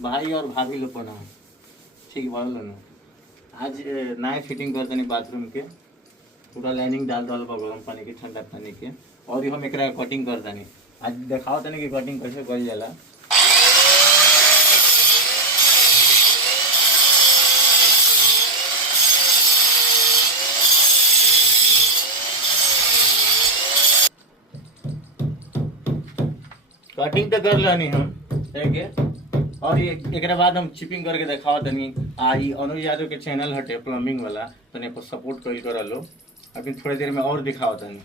भाई और भाभी लोग ना ठीक बोल ना। आज नया फिटिंग कर देनी बाथरूम के, पूरा लाइनिंग डाल डाल गरम पानी के ठंडा पानी के, और हम एक कटिंग कर देनी। आज दिखाओ तनी कि कटिंग कैसे कल जाला। कटिंग तो कर लेनी हम ठीक है, और ये एक बाद हम चिपिंग करके दिखाओ तनी। ई अनुज यादव के चैनल हटे प्लम्बिंग वाला, तनी पर सपोर्ट कर लो। अभी थोड़ी देर में और दिखाओ तनी।